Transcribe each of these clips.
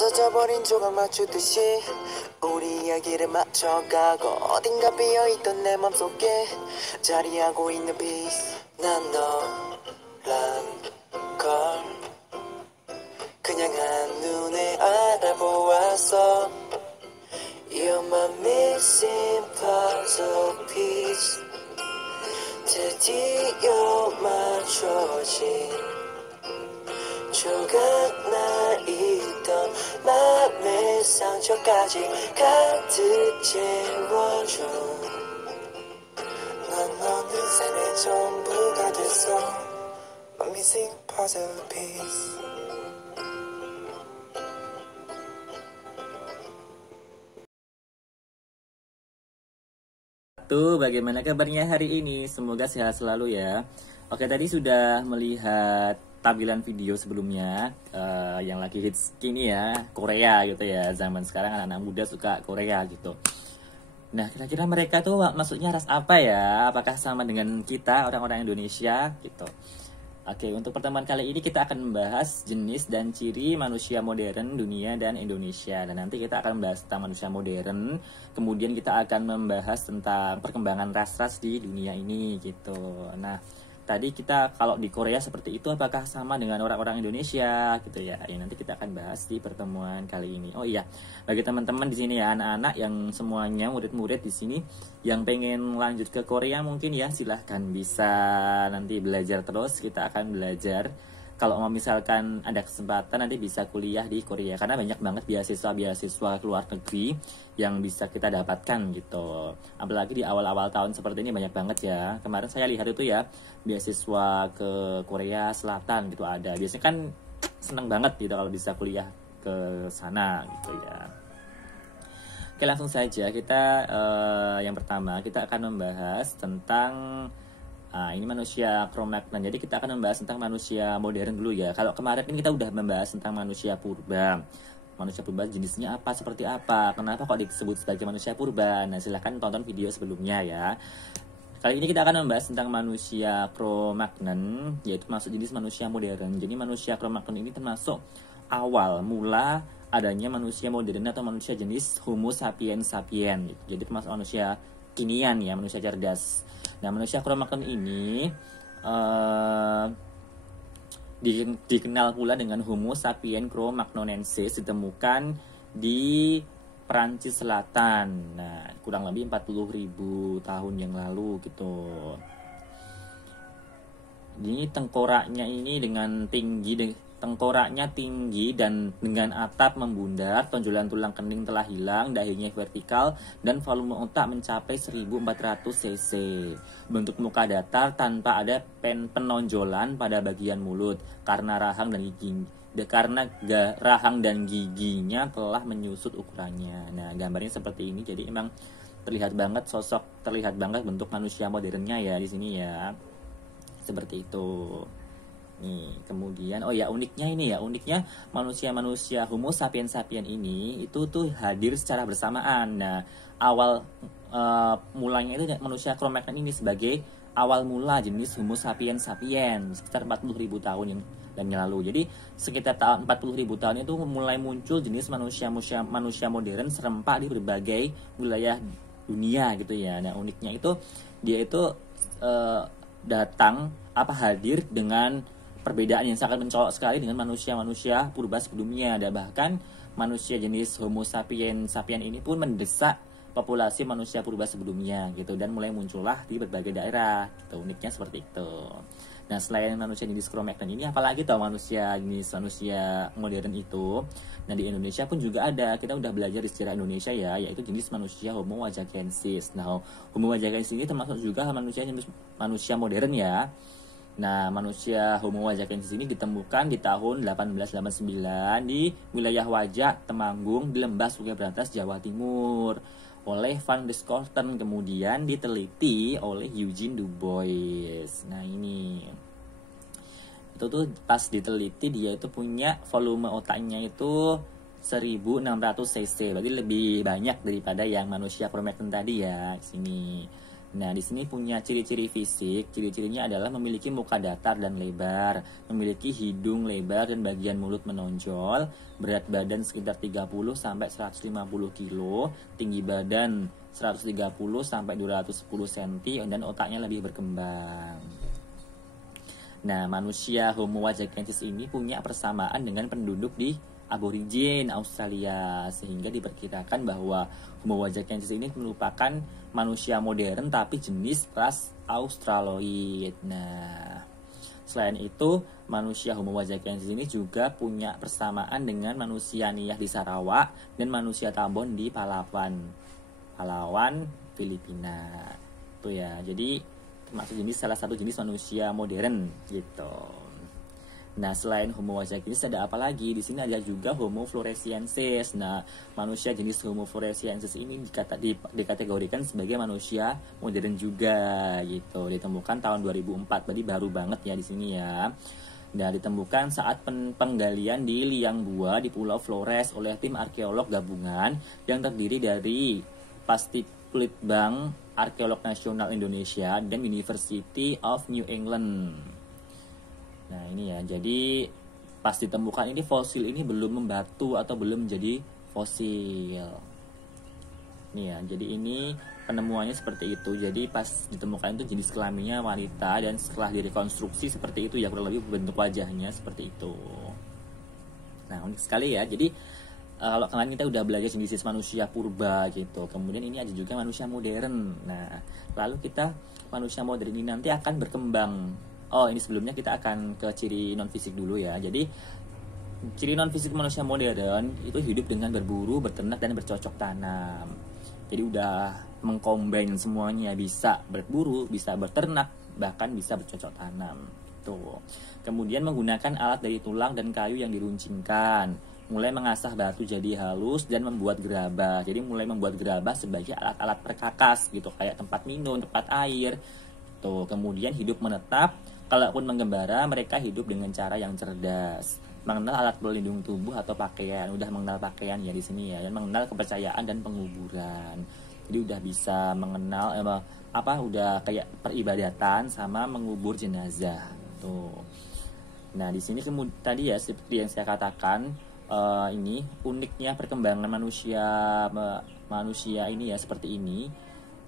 젖어버린 조각 맞추듯이 우리 이야기를 맞춰가고 어딘가 비어있던 내 맘속에 자리하고 있는 비스. 난 너란 걸 그냥 한눈에 알아보았어. You're my missing puzzle piece. 드디어 맞춰진 조각 있던 맘의 상처까지 가득 채워줘. 넌 어느새 내 전부가 됐어. My missing puzzle piece. Bagaimana kabarnya hari ini? Semoga sehat selalu ya. Oke, tadi sudah melihat tampilan video sebelumnya yang lagi hits kini ya, Korea gitu ya. Zaman sekarang anak-anak muda suka Korea gitu. Nah, kira-kira mereka tuh maksudnya ras apa ya? Apakah sama dengan kita orang-orang Indonesia gitu? Oke, untuk pertemuan kali ini kita akan membahas jenis dan ciri manusia modern dunia dan Indonesia. Dan nanti kita akan membahas tentang manusia modern. Kemudian kita akan membahas tentang perkembangan ras-ras di dunia ini gitu. Nah, tadi kita kalau di Korea seperti itu, apakah sama dengan orang-orang Indonesia gitu ya? Ya nanti kita akan bahas di pertemuan kali ini. Oh iya, bagi teman-teman di sini ya, anak-anak yang semuanya murid-murid di sini yang pengen lanjut ke Korea mungkin ya, silahkan bisa nanti belajar terus. Kita akan belajar. Kalau mau misalkan ada kesempatan nanti bisa kuliah di Korea, karena banyak banget beasiswa luar negeri yang bisa kita dapatkan gitu. Apalagi di awal-awal tahun seperti ini banyak banget ya. Kemarin saya lihat itu ya, beasiswa ke Korea Selatan gitu ada. Biasanya kan seneng banget gitu kalau bisa kuliah ke sana gitu ya. Oke, langsung saja kita yang pertama kita akan membahas tentang ini manusia Cro-Magnon. Jadi kita akan membahas tentang manusia modern dulu ya. Kalau kemarin ini kita udah membahas tentang manusia purba. Manusia purba jenisnya apa, seperti apa, kenapa kok disebut sebagai manusia purba. Nah, silahkan tonton video sebelumnya ya. Kali ini kita akan membahas tentang manusia Cro-Magnon, yaitu masuk jenis manusia modern. Jadi manusia Cro-Magnon ini termasuk awal mula adanya manusia modern atau manusia jenis Homo sapiens sapiens. Jadi termasuk manusia kinian ya, manusia cerdas. Nah, manusia Cro-Magnon ini dikenal pula dengan Homo sapiens Cro-Magnonensis, ditemukan di Perancis Selatan. Nah, kurang lebih 40.000 tahun yang lalu gitu. Ini tengkoraknya ini tengkoraknya tinggi dan dengan atap membundar, tonjolan tulang kening telah hilang, dahinya vertikal, dan volume otak mencapai 1400 cc. Bentuk muka datar tanpa ada penonjolan pada bagian mulut karena rahang dan giginya telah menyusut ukurannya. Nah, gambarnya seperti ini. Jadi emang terlihat banget bentuk manusia modernnya ya di sini ya. Seperti itu. Nih, kemudian uniknya manusia Homo sapiens sapiens ini itu tuh hadir secara bersamaan. Nah, awal mulanya itu manusia Cro-Magnon ini sebagai awal mula jenis Homo sapiens sapiens sekitar 40.000 tahun yang lalu. Jadi sekitar tahun 40.000 tahun itu mulai muncul jenis manusia modern serempak di berbagai wilayah dunia gitu ya. Nah, uniknya itu dia itu hadir dengan perbedaan yang sangat mencolok sekali dengan manusia purba sebelumnya. Dan bahkan manusia jenis Homo sapiens sapiens ini pun mendesak populasi manusia purba sebelumnya gitu, dan mulai muncullah di berbagai daerah gitu. Uniknya seperti itu. Nah, selain manusia jenis Cro-Magnon ini, apalagi tahu manusia modern itu. Nah, di Indonesia pun juga ada. Kita udah belajar di sejarah Indonesia ya, yaitu jenis manusia Homo wajakensis. Nah, Homo wajakensis ini termasuk juga manusia modern ya. Nah, manusia Homo wajakensis ini ditemukan di tahun 1889 di wilayah Wajak, Temanggung, di Lembah Sungai Berantas, Jawa Timur oleh Van der Schouten, kemudian diteliti oleh Eugene Du Bois. Nah, ini itu tuh pas diteliti dia itu punya volume otaknya itu 1600 cc, berarti lebih banyak daripada yang manusia Cro-Magnon tadi ya. Sini Nah, di sini punya ciri-ciri fisik. Ciri-cirinya adalah memiliki muka datar dan lebar, memiliki hidung lebar dan bagian mulut menonjol, berat badan sekitar 30 sampai 150 kg, tinggi badan 130 sampai 210 cm dan otaknya lebih berkembang. Nah, manusia Homo wajakensis ini punya persamaan dengan penduduk di aborigin Australia, sehingga diperkirakan bahwa Homo wajakensis ini merupakan manusia modern tapi jenis ras Australoid. Nah, selain itu manusia Homo wajakensis ini juga punya persamaan dengan manusia Nias di Sarawak dan manusia Tambon di Palawan, Filipina. Itu ya. Jadi termasuk salah satu jenis manusia modern gitu. Nah, selain Homo wajakensis ada apa lagi? Di sini ada juga Homo floresiensis. Nah, manusia jenis Homo floresiensis ini dikategorikan sebagai manusia modern juga gitu. Ditemukan tahun 2004, berarti baru banget ya di sini ya. Nah, ditemukan saat penggalian di Liang Bua di Pulau Flores oleh tim arkeolog gabungan yang terdiri dari Pastiplitbang, Arkeolog Nasional Indonesia, dan University of New England. Nah, ini ya, jadi pas ditemukan ini fosil ini belum membatu atau belum menjadi fosil. Nih ya, jadi ini penemuannya seperti itu. Jadi pas ditemukan itu jenis kelaminnya wanita dan setelah direkonstruksi seperti itu ya, kurang lebih bentuk wajahnya seperti itu. Nah, unik sekali ya. Jadi kalau kemarin kita udah belajar jenis manusia purba gitu. Kemudian ini ada juga manusia modern. Nah, lalu kita manusia modern ini nanti akan berkembang. Oh, ini sebelumnya kita akan ke ciri non-fisik dulu ya. Jadi, ciri non-fisik manusia modern itu hidup dengan berburu, berternak, dan bercocok tanam. Jadi udah mengcombine semuanya, bisa berburu, bisa berternak, bahkan bisa bercocok tanam. Tuh. Kemudian menggunakan alat dari tulang dan kayu yang diruncingkan. Mulai mengasah batu jadi halus dan membuat gerabah. Jadi mulai membuat gerabah sebagai alat-alat perkakas gitu, kayak tempat minum, tempat air. Tuh, kemudian hidup menetap. Kalaupun menggembara, mereka hidup dengan cara yang cerdas. Mengenal alat pelindung tubuh atau pakaian, udah mengenal pakaian ya di sini ya, dan mengenal kepercayaan dan penguburan. Jadi udah bisa mengenal udah kayak peribadatan sama mengubur jenazah. Tuh. Nah, di sini tadi ya seperti yang saya katakan, ini uniknya perkembangan manusia ini ya seperti ini.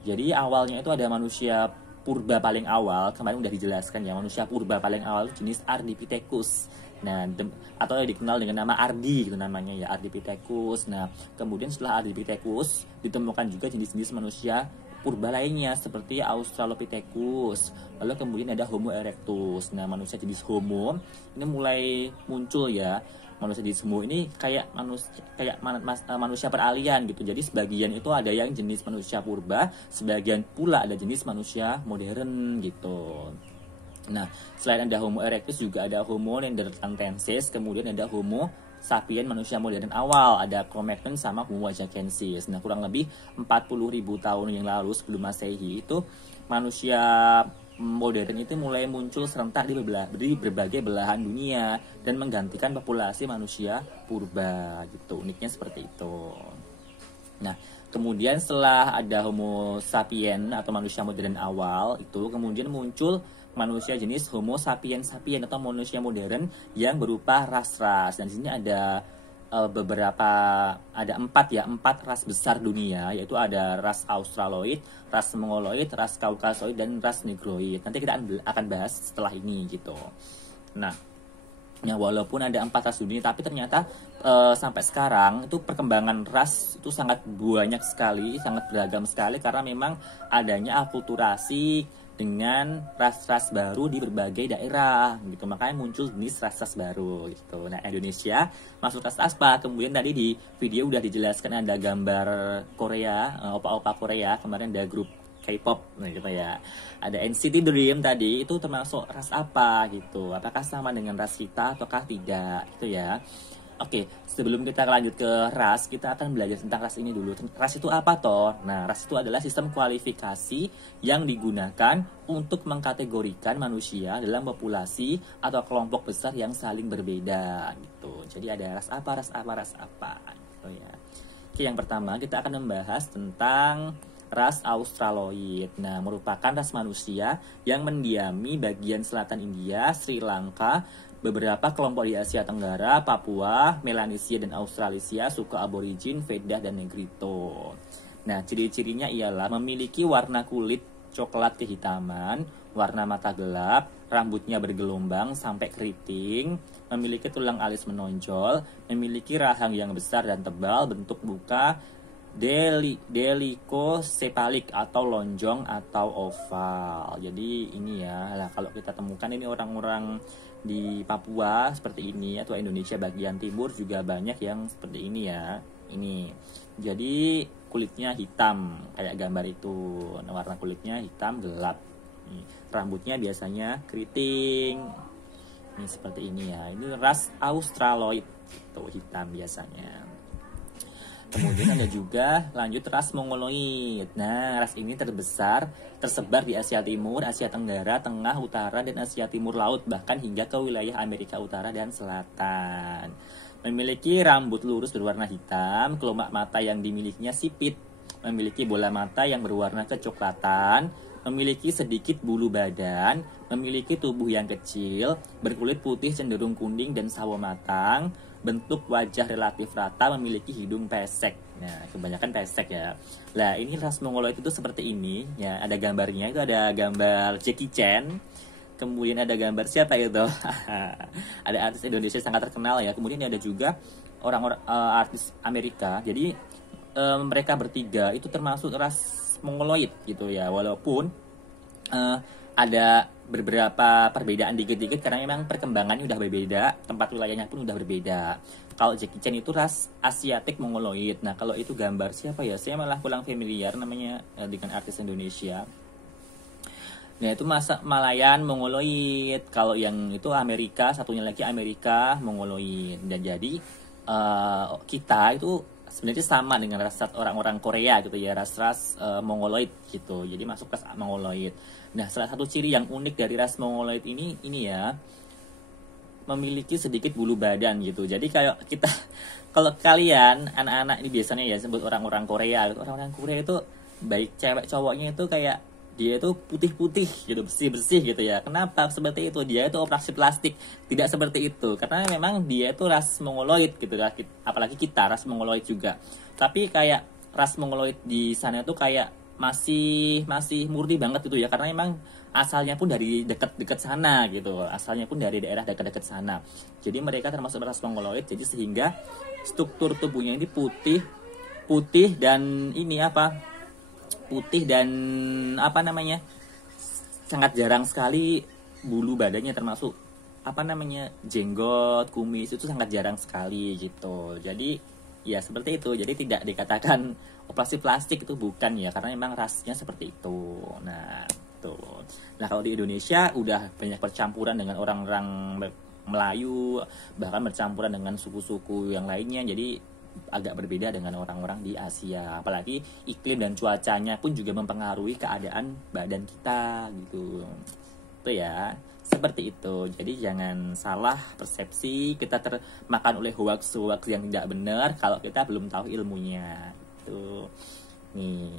Jadi awalnya itu ada manusia purba paling awal, kemarin udah dijelaskan ya, manusia purba paling awal jenis Ardipithecus. Nah, atau dikenal dengan nama Ardi gitu namanya ya, Ardipithecus. Nah, kemudian setelah Ardipithecus ditemukan juga jenis-jenis manusia purba lainnya seperti Australopithecus. Lalu kemudian ada Homo erectus. Nah, manusia jenis Homo ini mulai muncul ya. Manusia jenis Homo ini kayak manusia peralihan gitu. Jadi sebagian itu ada yang jenis manusia purba, sebagian pula ada jenis manusia modern gitu. Nah, selain ada Homo erectus juga ada Homo neanderthalensis, kemudian ada Homo sapien manusia modern awal, ada Cro-Magnon sama Homo wajakensis. Nah, kurang lebih 40.000 tahun yang lalu sebelum Masehi itu manusia modern itu mulai muncul serentak di berbagai belahan dunia dan menggantikan populasi manusia purba gitu. Uniknya seperti itu. Nah, kemudian setelah ada Homo sapien atau manusia modern awal itu, kemudian muncul manusia jenis Homo sapiens atau manusia modern yang berupa ras-ras. Dan di sini ada empat ras besar dunia, yaitu ada ras Australoid, ras Mongoloid, ras Kaukasoid, dan ras Negroid. Nanti kita akan bahas setelah ini gitu. Nah, ya walaupun ada 4 ras dunia, tapi ternyata sampai sekarang itu perkembangan ras itu sangat banyak sekali, sangat beragam sekali, karena memang adanya akulturasi dengan ras-ras baru di berbagai daerah gitu, makanya muncul jenis ras-ras baru gitu. Nah, Indonesia masuk ras apa? Kemudian tadi di video udah dijelaskan ada gambar Korea, opa-opa Korea, kemarin ada grup K-pop gitu ya. Ada NCT Dream tadi, itu termasuk ras apa gitu? Apakah sama dengan ras kita ataukah tidak gitu ya? Oke, sebelum kita lanjut ke ras, kita akan belajar tentang ras ini dulu. Ras itu apa toh? Nah, ras itu adalah sistem kualifikasi yang digunakan untuk mengkategorikan manusia dalam populasi atau kelompok besar yang saling berbeda gitu. Jadi ada ras apa gitu ya. Oke, yang pertama kita akan membahas tentang ras Australoid. Nah, merupakan ras manusia yang mendiami bagian selatan India, Sri Lanka, beberapa kelompok di Asia Tenggara, Papua, Melanesia dan Australasia, suku aborigin, Vedah dan Negrito. Nah, ciri-cirinya ialah memiliki warna kulit coklat kehitaman, warna mata gelap, rambutnya bergelombang sampai keriting, memiliki tulang alis menonjol, memiliki rahang yang besar dan tebal, bentuk muka delikosepalik atau lonjong atau oval. Jadi ini ya, lah kalau kita temukan ini orang-orang di Papua seperti ini atau Indonesia bagian timur juga banyak yang seperti ini ya. Ini. Jadi kulitnya hitam kayak gambar itu. Nah, warna kulitnya hitam gelap. Rambutnya biasanya keriting. Ini seperti ini ya. Ini ras Australoid itu hitam biasanya. Kemudian ada juga lanjut ras Mongoloid. Nah, ras ini tersebar di Asia Timur, Asia Tenggara, Tengah, Utara, dan Asia Timur Laut, bahkan hingga ke wilayah Amerika Utara dan Selatan. Memiliki rambut lurus berwarna hitam, kelomak mata yang dimilikinya sipit, memiliki bola mata yang berwarna kecoklatan, memiliki sedikit bulu badan, memiliki tubuh yang kecil, berkulit putih cenderung kuning dan sawo matang, bentuk wajah relatif rata, memiliki hidung pesek. Nah, kebanyakan pesek ya. Nah, ini ras Mongoloid itu seperti ini ya. Ada gambarnya, itu ada gambar Jackie Chan. Kemudian ada gambar siapa itu? Ada artis Indonesia sangat terkenal ya. Kemudian ada juga orang-orang artis Amerika. Jadi mereka bertiga itu termasuk ras Mongoloid gitu ya. Walaupun ada beberapa perbedaan dikit-dikit karena memang perkembangannya udah berbeda, tempat wilayahnya pun udah berbeda. Kalau Jackie Chan itu ras Asiatik Mongoloid. Nah, kalau itu gambar siapa ya? Saya malah kurang familiar namanya dengan artis Indonesia. Nah, itu Malayan Mongoloid. Kalau yang itu Amerika, satunya lagi Amerika Mongoloid. Dan jadi kita itu sebenarnya sama dengan ras orang-orang Korea gitu ya, ras-ras Mongoloid gitu. Jadi masuk ras Mongoloid. Nah, salah satu ciri yang unik dari ras Mongoloid ini ya, memiliki sedikit bulu badan gitu. Jadi kayak kita, kalau kalian anak-anak ini biasanya ya sebut orang-orang Korea, orang-orang Korea itu baik cewek cowoknya itu kayak dia itu putih-putih gitu, bersih-bersih gitu ya. Kenapa seperti itu? Dia itu operasi plastik. Tidak seperti itu, karena memang dia itu ras Mongoloid gitu ya. Apalagi kita ras Mongoloid juga. Tapi kayak ras Mongoloid di sana tuh kayak masih murni banget gitu ya, karena memang asalnya pun dari dekat-dekat sana gitu, asalnya pun dari daerah dekat-dekat sana. Jadi mereka termasuk ras Mongoloid, jadi sehingga struktur tubuhnya ini putih dan ini putih dan sangat jarang sekali bulu badannya, termasuk jenggot, kumis itu sangat jarang sekali gitu. Jadi ya seperti itu. Jadi tidak dikatakan operasi plastik, itu bukan ya, karena memang rasnya seperti itu. Nah, tuh. Nah, kalau di Indonesia udah banyak percampuran dengan orang-orang Melayu, bahkan bercampuran dengan suku-suku yang lainnya. Jadi agak berbeda dengan orang-orang di Asia. Apalagi iklim dan cuacanya pun juga mempengaruhi keadaan badan kita gitu. Itu ya. Seperti itu. Jadi jangan salah persepsi, kita termakan oleh hoax-hoax yang tidak benar kalau kita belum tahu ilmunya. Tuh. Nih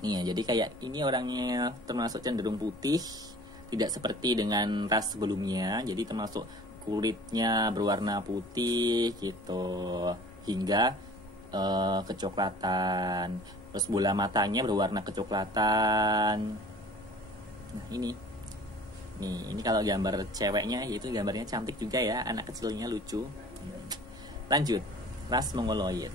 ya, jadi kayak ini orangnya termasuk cenderung putih, tidak seperti dengan ras sebelumnya. Jadi termasuk kulitnya berwarna putih gitu hingga kecoklatan. Terus bola matanya berwarna kecoklatan. Nah, ini kalau gambar ceweknya itu gambarnya cantik juga ya, anak kecilnya lucu. Lanjut, ras Mongoloid.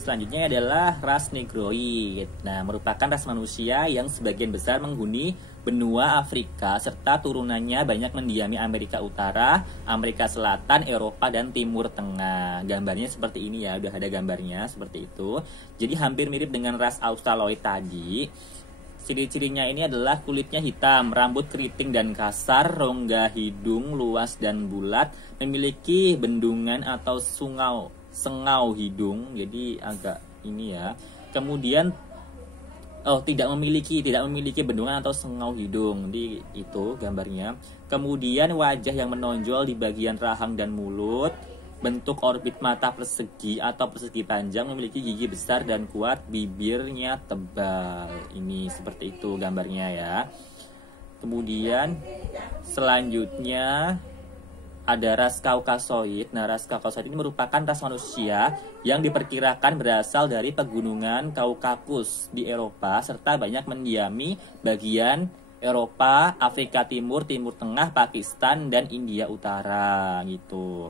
Selanjutnya adalah ras Negroid. Nah, merupakan ras manusia yang sebagian besar menghuni benua Afrika serta turunannya banyak mendiami Amerika Utara, Amerika Selatan, Eropa, dan Timur Tengah. Gambarnya seperti ini ya, udah ada gambarnya seperti itu. Jadi hampir mirip dengan ras Australoid tadi. Ciri-cirinya ini adalah kulitnya hitam, rambut keriting dan kasar, rongga hidung luas dan bulat, memiliki bendungan atau sengau hidung, jadi agak ini ya. Kemudian tidak memiliki bendungan atau sengau hidung, di itu gambarnya. Kemudian wajah yang menonjol di bagian rahang dan mulut, bentuk orbit mata persegi atau persegi panjang, memiliki gigi besar dan kuat, bibirnya tebal. Ini seperti itu gambarnya ya. Kemudian selanjutnya ada ras Kaukasoid. Nah, ras Kaukasoid ini merupakan ras manusia yang diperkirakan berasal dari pegunungan Kaukakus di Eropa serta banyak mendiami bagian Eropa, Afrika Timur, Timur Tengah, Pakistan, dan India Utara gitu.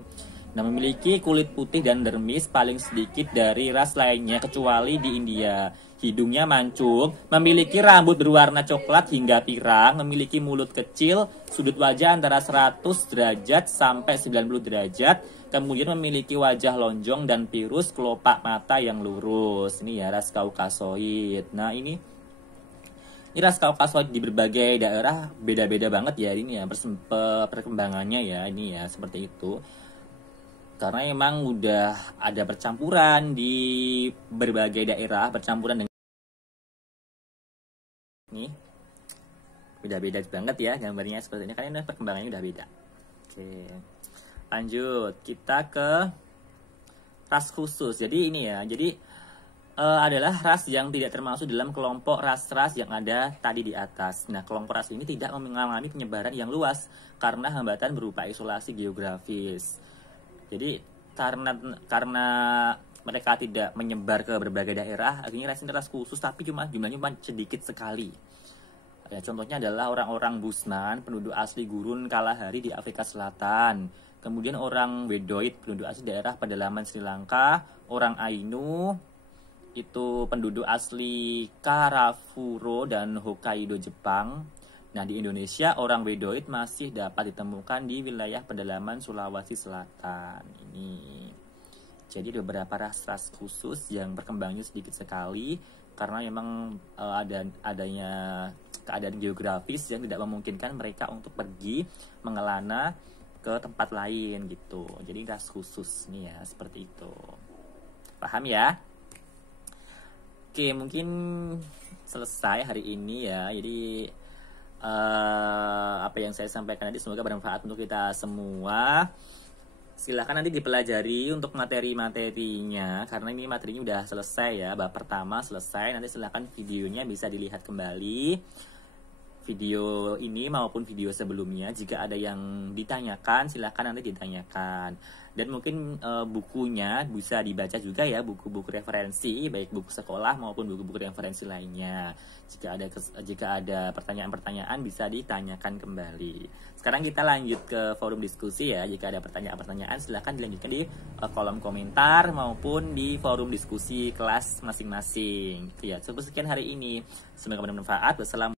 Nah, memiliki kulit putih dan dermis paling sedikit dari ras lainnya kecuali di India. Hidungnya mancung, memiliki rambut berwarna coklat hingga pirang, memiliki mulut kecil, sudut wajah antara 100 derajat sampai 90 derajat, kemudian memiliki wajah lonjong dan virus, kelopak mata yang lurus. Ini ya ras Kaukasoid. Nah, ini ras Kaukasoid di berbagai daerah beda-beda banget ya ini ya perkembangannya ya ini ya seperti itu. Karena emang udah ada percampuran di berbagai daerah, percampuran dengan ini beda-beda banget ya gambarnya seperti ini karena perkembangannya udah beda. Oke, lanjut kita ke ras khusus. Jadi ini ya, jadi adalah ras yang tidak termasuk dalam kelompok ras-ras yang ada tadi di atas. Nah, kelompok ras ini tidak mengalami penyebaran yang luas karena hambatan berupa isolasi geografis. Jadi karena mereka tidak menyebar ke berbagai daerah, akhirnya ras khusus tapi jumlahnya cuma sedikit sekali. Ya, contohnya adalah orang-orang Busnan, penduduk asli gurun Kalahari di Afrika Selatan. Kemudian orang Bedoid, penduduk asli daerah pedalaman Sri Lanka. Orang Ainu, itu penduduk asli Karafuro dan Hokkaido, Jepang. Nah, di Indonesia, orang Bedoid masih dapat ditemukan di wilayah pedalaman Sulawesi Selatan. Ini. Jadi beberapa ras-ras khusus yang berkembangnya sedikit sekali karena memang adanya keadaan geografis yang tidak memungkinkan mereka untuk pergi mengelana ke tempat lain gitu. Jadi ras khusus nih ya, seperti itu. Paham ya? Oke, mungkin selesai hari ini ya. Jadi apa yang saya sampaikan tadi semoga bermanfaat untuk kita semua. Silahkan nanti dipelajari untuk materi-materinya karena ini materinya udah selesai ya, bab pertama selesai. Nanti silahkan videonya bisa dilihat kembali, video ini maupun video sebelumnya. Jika ada yang ditanyakan silahkan nanti ditanyakan. Dan mungkin bukunya bisa dibaca juga ya, buku-buku referensi baik buku sekolah maupun buku-buku referensi lainnya. Jika ada pertanyaan-pertanyaan bisa ditanyakan kembali. Sekarang kita lanjut ke forum diskusi ya. Jika ada pertanyaan-pertanyaan silahkan dilanjutkan di kolom komentar maupun di forum diskusi kelas masing-masing. Ya, cukup sekian hari ini. Semoga bermanfaat. Wassalamualaikum.